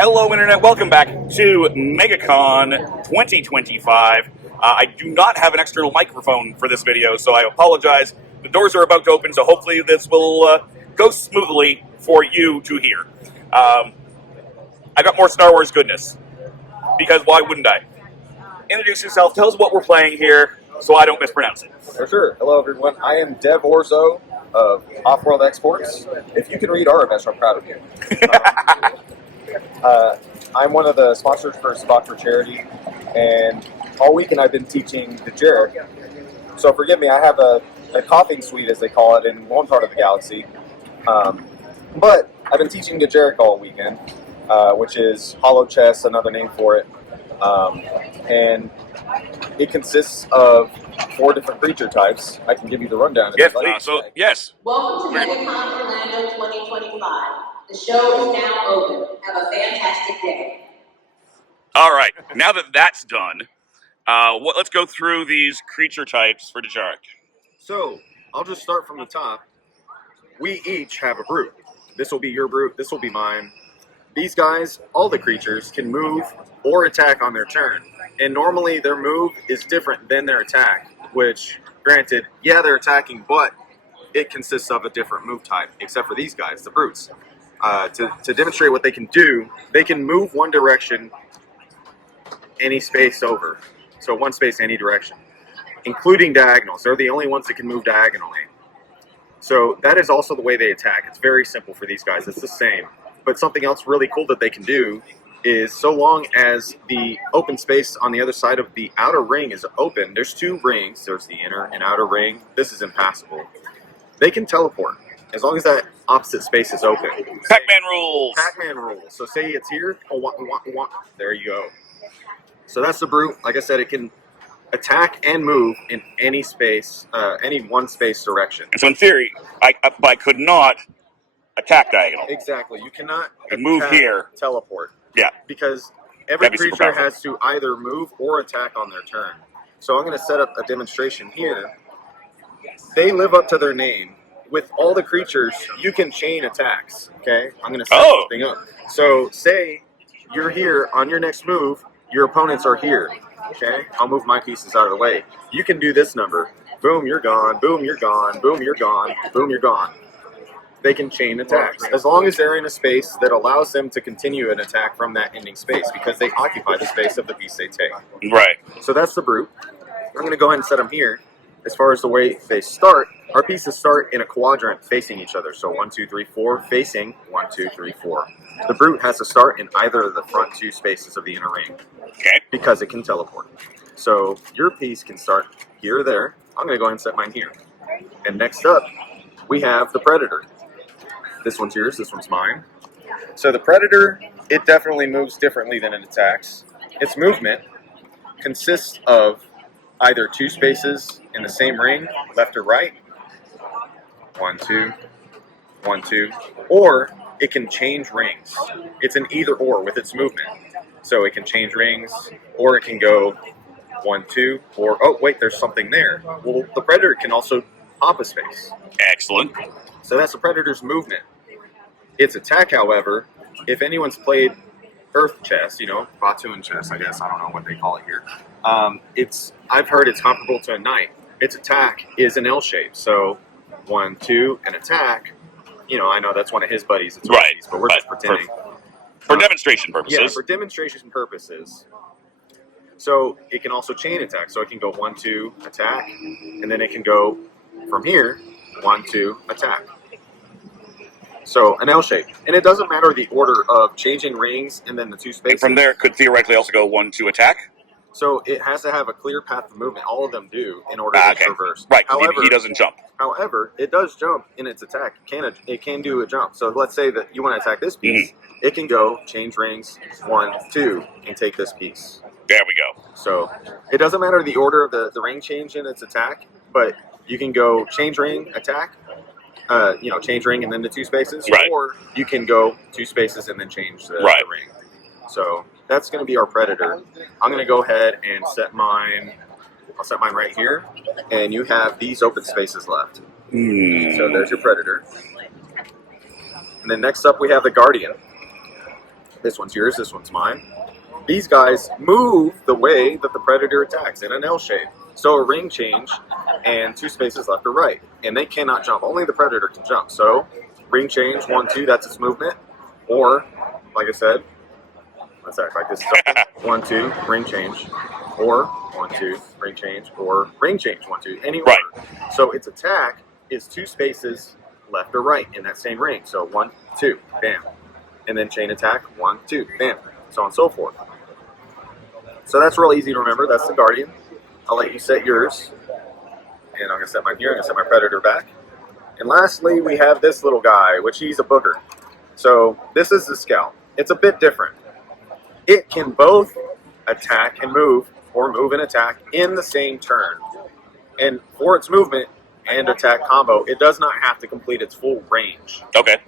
Hello, Internet. Welcome back to MegaCon 2025. I do not have an external microphone for this video, so I apologize. The doors are about to open, so hopefully this will go smoothly for you to hear. I got more Star Wars goodness, because why wouldn't I? Introduce yourself, tell us what we're playing here, so I don't mispronounce it. For sure. Hello, everyone. I am Dev Orzo of Off-World Exports. If you can read Aramesh, I'm proud of you. I'm one of the sponsors for Spot for Charity, and all weekend I've been teaching Dejarik. So forgive me, I have a coughing suite, as they call it, in one part of the galaxy. But I've been teaching Dejarik all weekend, which is Holochess, another name for it. And it consists of 4 different creature types. I can give you the rundown. Yes, please. Yes. Welcome to MegaCon Orlando 2025. The show is now open. Have a fantastic day. All right. Now that that's done, let's go through these creature types for Dejarik. So, I'll just start from the top. We each have a brute. This will be your brute, this will be mine. These guys, all the creatures, can move or attack on their turn. And normally their move is different than their attack, which, granted, yeah, they're attacking, but it consists of a different move type, except for these guys, the brutes. To demonstrate what they can do, they can move one direction any space over. So one space any direction, including diagonals. They're the only ones that can move diagonally. So that is also the way they attack. It's very simple for these guys. It's the same. But something else really cool that they can do is, so long as the open space on the other side of the outer ring is open, there's 2 rings. There's the inner and outer ring. This is impassable. They can teleport as long as that opposite space is open. Pac-Man rules. Pac-Man rules. So say it's here. Oh, there you go. So that's the brute. Like I said, it can attack and move in any space, any one space direction. And so in theory, I could not attack diagonal. Exactly. You cannot move here. Teleport. Yeah. Because every creature has to either move or attack on their turn. So I'm going to set up a demonstration here. They live up to their name. With all the creatures, you can chain attacks. Okay? I'm going to set something up. So say you're here on your next move, your opponents are here. Okay? I'll move my pieces out of the way. You can do this number. Boom, you're gone. Boom, you're gone. Boom, you're gone. Boom, you're gone. They can chain attacks, as long as they're in a space that allows them to continue an attack from that ending space, because they occupy the space of the piece they take. Right. So that's the brute. I'm going to go ahead and set them here. As far as the way they start, our pieces start in a quadrant facing each other. So 1, 2, 3, 4, facing 1, 2, 3, 4. The brute has to start in either of the front 2 spaces of the inner ring. Okay. Because it can teleport. So your piece can start here or there. I'm going to go ahead and set mine here. And next up, we have the predator. This one's yours, this one's mine. So the predator, it definitely moves differently than it attacks. Its movement consists of either 2 spaces in the same ring, left or right. 1, 2, 1, 2. Or it can change rings. It's an either or with its movement. So it can change rings, or it can go 1, 2, or, oh wait, there's something there. Well, the predator can also hop a space. Excellent. So that's the predator's movement. Its attack, however, if anyone's played Earth chess, Batuan chess, I guess, I don't know what they call it here. I've heard it's comparable to a knight. Its attack is an L shape. So 1, 2, and attack. I know that's one of his buddies. It's right. But we're just pretending. For demonstration purposes. Yeah, for demonstration purposes. So it can also chain attack. So it can go 1, 2, attack, and then it can go from here, 1, 2, attack. So an L shape. And it doesn't matter the order of changing rings and then the 2 spaces. And from there, it could theoretically also go 1, 2, attack? So it has to have a clear path of movement. All of them do in order to traverse. Right, however, he doesn't jump. However, it does jump in its attack. It can do a jump. So let's say that you want to attack this piece. It can go, change rings, 1, 2, and take this piece. There we go. So it doesn't matter the order of the ring change in its attack, but you can go change ring, attack, change ring and then the 2 spaces. Right. Or you can go 2 spaces and then change the ring. So that's going to be our predator. I'm going to go ahead and set mine. I'll set mine right here. And you have these open spaces left. So there's your predator. And then next up we have the guardian. This one's yours, this one's mine. These guys move the way that the predator attacks in an L shape. So a ring change and 2 spaces left or right. And they cannot jump. Only the predator can jump. So ring change, 1, 2, that's its movement. Or, like I said, let's act like this is 1, 2, ring change. Or 1, 2, ring change. Or ring change, 1, 2. Any order. Right. So its attack is 2 spaces left or right in that same ring. So 1, 2, bam. And then chain attack, 1, 2, bam. So on and so forth. So that's real easy to remember. That's the Guardian. I'll let you set yours. And I'm going to set mine here. I'm going to set my Predator back. And lastly, we have this little guy, which he's a booger. So this is the Scout. It's a bit different. It can both attack and move, or move and attack in the same turn. And for its movement and attack combo, it does not have to complete its full range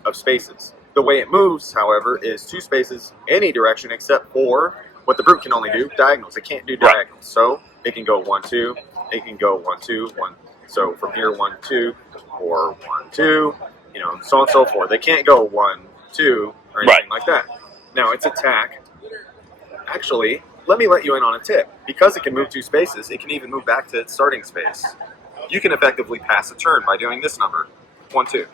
of spaces. The way it moves, however, is 2 spaces any direction except for what the Brute can only do, diagonals. It can't do diagonals. So it can go 1, 2. It can go 1, 2, 1. So from here, 1, 2, or 1, 2, you know, so on and so forth. They can't go 1, 2, or anything like that. Now, its attack, actually, let me let you in on a tip. Because it can move 2 spaces, it can even move back to its starting space. You can effectively pass a turn by doing this number, 1, 2.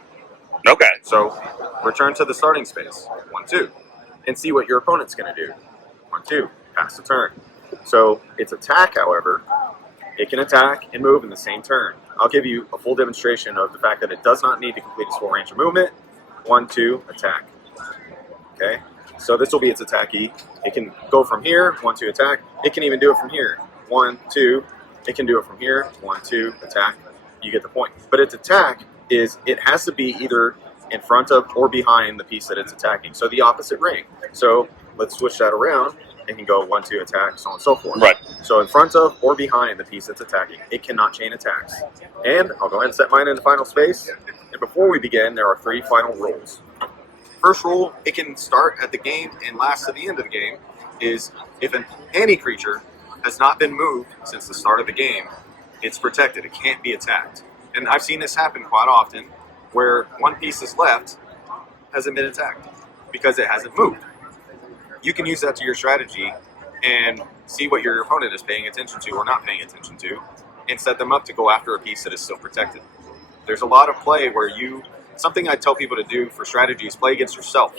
Okay. So return to the starting space, 1, 2, and see what your opponent's going to do. 1, 2, pass the turn. So its attack, however, it can attack and move in the same turn. I'll give you a full demonstration of the fact that it does not need to complete its full range of movement. 1, 2, attack. Okay, so this will be its attack E. It can go from here, 1, 2, attack. It can even do it from here, 1, 2. It can do it from here, 1, 2, attack. You get the point. But its attack is, it has to be either in front of or behind the piece that it's attacking. So the opposite ring. So let's switch that around. It can go 1, 2, attack, so on and so forth. Right. So in front of or behind the piece that's attacking, it cannot chain attacks. And I'll go ahead and set mine in the final space. And before we begin, there are 3 final rules. First rule, it can start at the game and last to the end of the game, is if any creature has not been moved since the start of the game, it's protected. It can't be attacked. And I've seen this happen quite often, where one piece is left hasn't been attacked because it hasn't moved. You can use that to your strategy and see what your opponent is paying attention to or not paying attention to, and set them up to go after a piece that is still protected. There's a lot of play where something I tell people to do for strategy is play against yourself,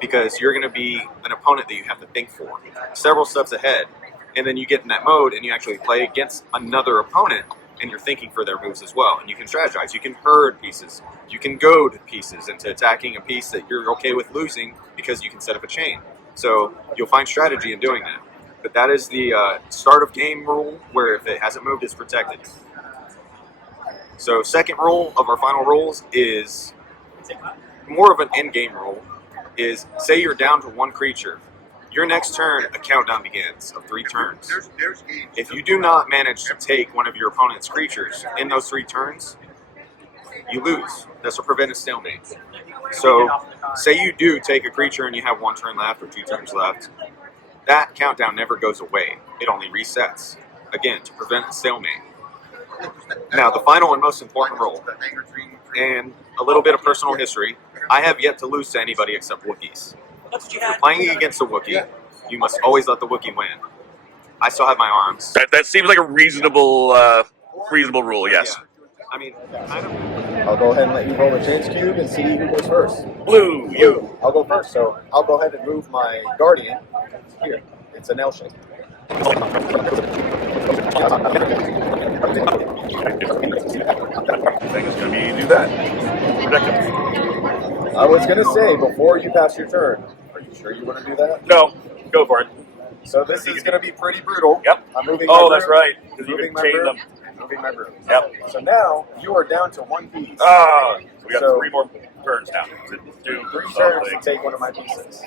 because you're going to be an opponent that you have to think for several steps ahead, and then you get in that mode and you actually play against another opponent and you're thinking for their moves as well, and you can strategize. You can herd pieces. You can goad pieces into attacking a piece that you're okay with losing because you can set up a chain. So you'll find strategy in doing that. But that is the start of game rule, where if it hasn't moved, it's protected. So second rule of our final rules is more of an end game rule, is say you're down to 1 creature. Your next turn, a countdown begins of 3 turns. If you do not manage to take one of your opponent's creatures in those 3 turns, you lose. That's a prevented stalemate. So say you do take a creature and you have 1 turn left or 2 turns left, that countdown never goes away. It only resets, again, to prevent a stalemate. Now, the final and most important rule, and a little bit of personal history, I have yet to lose to anybody except Wookiees. If you're playing against a Wookiee, you must always let the Wookiee win. I still have my arms. That seems like a reasonable rule, yes. Yeah. I mean, I'll go ahead and let you roll a chance cube and see who goes first. Blue, you. I'll go first, so I'll go ahead and move my Guardian here. It's an L shape. I think it's going to be do that. Protect him. I was going to say, before you pass your turn, are you sure you want to do that? No, go for it. So this is going to be pretty brutal. Yep. I'm moving my that's broom. right. Because you Moving can my chain broom. them. Moving my broom. Yep. So now you are down to 1 piece. So we got So- 3 more turns now to do 3 turns to something. take one of my pieces.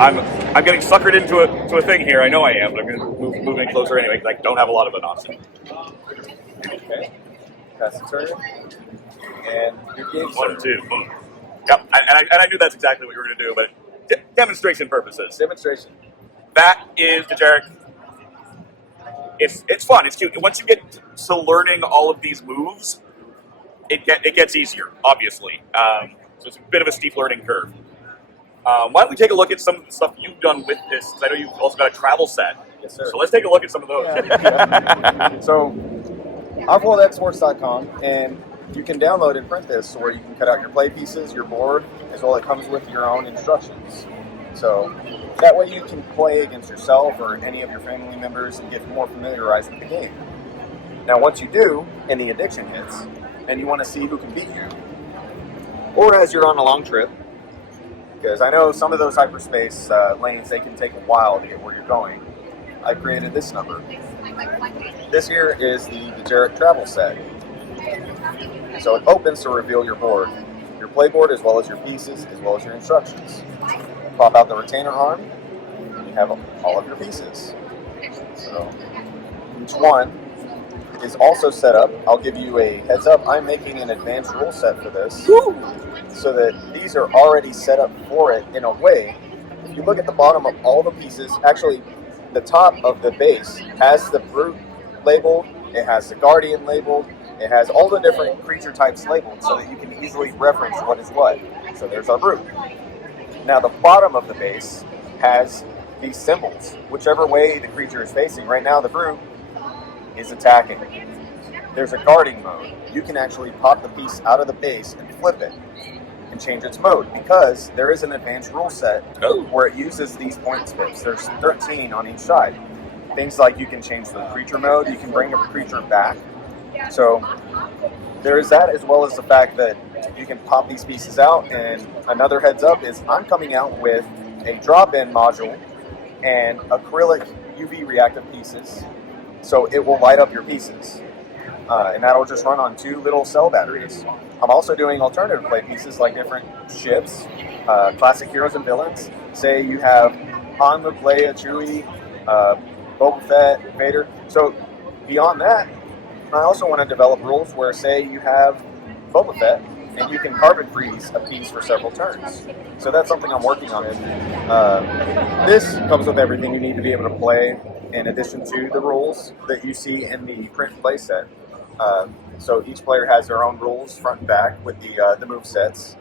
I'm getting suckered into a thing here. I know I am, but I'm going to move in closer anyway because I don't have a lot of an option. Okay. Pass the turn. And your game's 1, 2, boom. Yep. And I knew that's exactly what you were going to do, but demonstration purposes. demonstration. That is Dejarik. It's fun. It's cute. Once you get to learning all of these moves, it gets easier. Obviously, So it's a bit of a steep learning curve. Why don't we take a look at some of the stuff you've done with this? Because I know you've also got a travel set. Yes, sir. So let's take a look at some of those. Yeah. So, OfworldExports.com, and you can download and print this where you can cut out your play pieces, your board, as well as it comes with your own instructions. So that way you can play against yourself or any of your family members and get more familiarized with the game. Now once you do, and the addiction hits, and you want to see who can beat you, or as you're on a long trip, because I know some of those hyperspace lanes, they can take a while to get where you're going, I created this number. This here is the Dejarik travel set. So it opens to reveal your board, your playboard, as well as your pieces, as well as your instructions. Pop out the retainer arm, and you have all of your pieces. So each one is also set up. I'll give you a heads up. I'm making an advanced rule set for this, so that these are already set up for it in a way. If you look at the bottom of all the pieces, actually the top of the base has the brute labeled, it has the guardian labeled, it has all the different creature types labeled so that you can easily reference what is what. So there's our brute. Now the bottom of the base has these symbols, whichever way the creature is facing. Right now the brute is attacking. There's a guarding mode. You can actually pop the piece out of the base and flip it and change its mode, because there is an advanced rule set where it uses these point spips. There's 13 on each side. Things like you can change the creature mode, you can bring a creature back. So there is that, as well as the fact that you can pop these pieces out. And another heads up is I'm coming out with a drop-in module and acrylic UV reactive pieces, so it will light up your pieces. And that'll just run on 2 little cell batteries. I'm also doing alternative play pieces like different ships, classic heroes and villains. Say you have Han, Luke, Leia, Chewie, Boba Fett, Vader. So beyond that, I also want to develop rules where, say you have Boba Fett, and you can carbon freeze a piece for several turns. So that's something I'm working on. This comes with everything you need to be able to play, in addition to the rules that you see in the print play set. So each player has their own rules, front and back, with the move sets.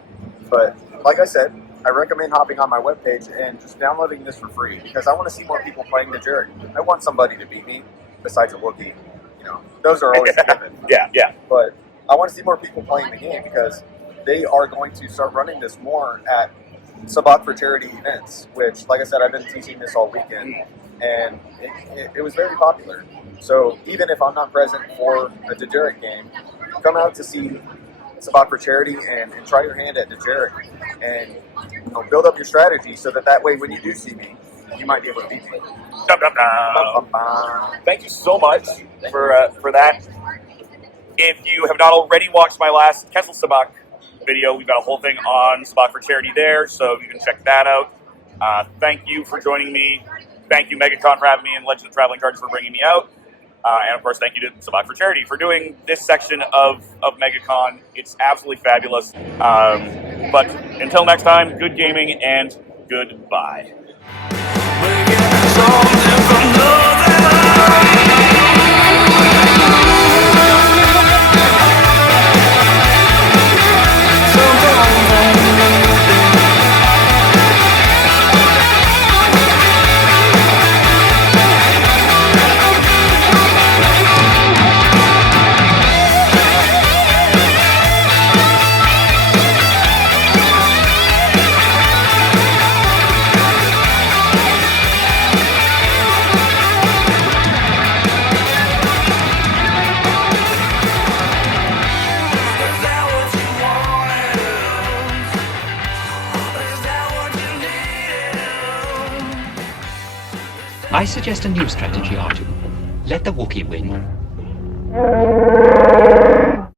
But like I said, I recommend hopping on my webpage and just downloading this for free, because I want to see more people playing Dejarik. I want somebody to beat me besides a Wookiee. You know, those are always a given. Yeah. But I want to see more people playing the game, because they are going to start running this more at Sabacc for charity events, which, like I said, I've been teaching this all weekend, and it was very popular. So even if I'm not present for a Dejarik game, come out to see Sabacc for charity and try your hand at Dejarik, and build up your strategy so that way when you do see me, you might be able to beat me. Thank you so much for that. If you have not already watched my last Kessel Sabacc video, we've got a whole thing on Sabacc for charity there, so you can check that out. Thank you for joining me. Thank you, MegaCon, for having me, and Legend of Traveling Cards for bringing me out. And of course, thank you to Sabacc for charity for doing this section of MegaCon. It's absolutely fabulous. But until next time, good gaming and goodbye. I suggest a new strategy, Artu. Let the Wookiee win.